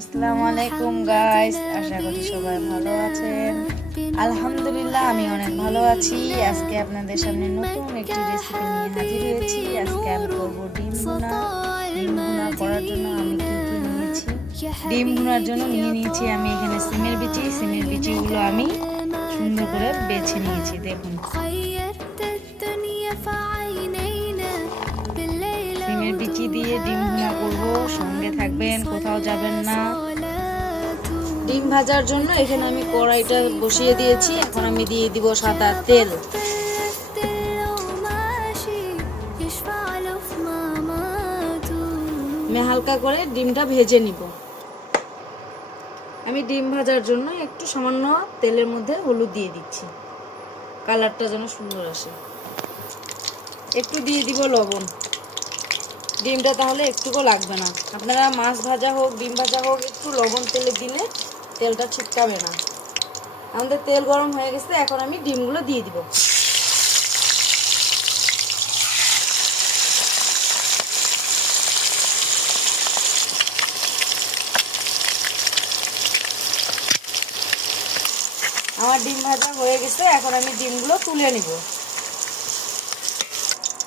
আসসালামু আলাইকুম গাইস, আশা করি সবাই ভালো আছেন। আলহামদুলিল্লাহ আমি অনেক ভালো আছি। আজকে আপনাদের সামনে নতুন একটি রেসিপি নিয়ে হাজির হয়েছি। আজকে আমি করব ডিম ভুনা। ডিম ভুনা করার জন্য আমি কি কি নিয়েছি? ডিম ভুনার জন্য নিয়েছি আমি এখানে সিমের বিচি। সিমের বিচিগুলো আমি সুন্দর করে বেছে নিয়েছি। দেখুন, সিমের বিচি দিয়ে ডিম ভুনা করব। সঙ্গে থাকবেন, কোথাও যাবেন না। ডিম ভাজার জন্য এখানে আমি কড়াইটা বসিয়ে দিয়েছি। এখন আমি দিয়ে দিব সাদা তেল। আমি হালকা করে ডিমটা ভেজে নিব। আমি ডিম ভাজার জন্য একটু সামান্য তেলের মধ্যে হলুদ দিয়ে দিচ্ছি, কালারটা যেন সুন্দর আসে। একটু দিয়ে দিব লবণ। ডিমটা তাহলে একটুকু লাগবে না। আপনারা মাছ ভাজা হোক ডিম ভাজা হোক একটু লবণ তেলে দিলে তেলটা ছিটকাবে না। আমাদের তেল গরম হয়ে গেছে, এখন আমি ডিমগুলো দিয়ে দিব। আমার ডিম ভাজা হয়ে গেছে, এখন আমি ডিমগুলো তুলে নিব।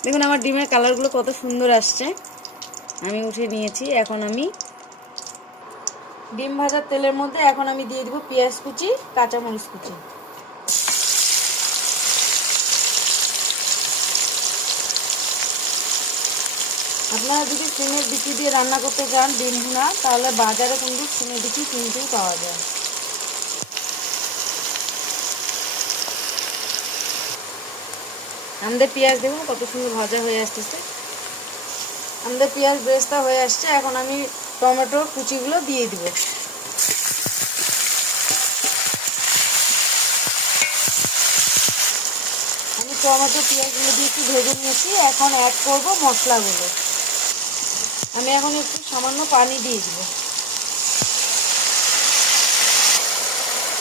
দেখুন আমার ডিমের কালারগুলো কত সুন্দর আসছে। আমি উঠে নিয়েছি। এখন আমি ডিম ভাজার তেলের মধ্যে এখন আমি দিয়ে দিব পেঁয়াজ কুচি, কাঁচামরিচ কুচি। আপনারা যদি সিমের বিচি দিয়ে রান্না করতে চান ডিম ভুনা, তাহলে বাজারে কিন্তু সিমের বিচি কিনতেই পাওয়া যায়। আমাদের পেঁয়াজ দেখুন কত সুন্দর ভাজা হয়ে আসতেছে। আমাদের পেঁয়াজ বেরেস্তা হয়ে আসছে। এখন আমি টমেটো কুচিগুলো দিয়ে দিব। আমি টমেটো পেঁয়াজগুলো দিয়ে একটু ভেজে নিয়েছি। এখন অ্যাড করব মশলাগুলো। আমি এখন একটু সামান্য পানি দিয়ে দিব।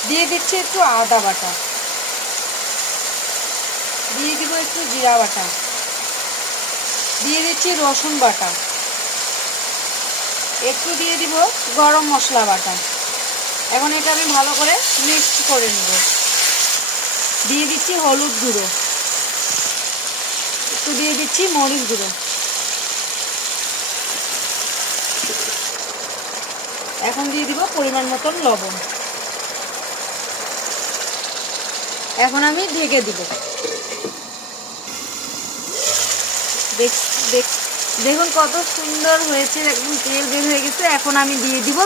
দিয়ে দিচ্ছি একটু আদা বাটা, দিয়ে দিব একটু জিরা বাটা, দিয়ে দিচ্ছি রসুন বাটা, একটু দিয়ে দিব গরম মশলা বাটা। এখন এটা আমি ভালো করে মিক্স করে নেব। দিয়ে দিচ্ছি হলুদ গুঁড়ো, একটু দিয়ে দিচ্ছি মরিচ গুঁড়ো। এখন দিয়ে দিব পরিমাণ মতন লবণ। এখন আমি ঢেকে দিব। দেখুন কত সুন্দর হয়েছে, একদম তেল বের হয়ে গেছে। এখন আমি দিয়ে দিব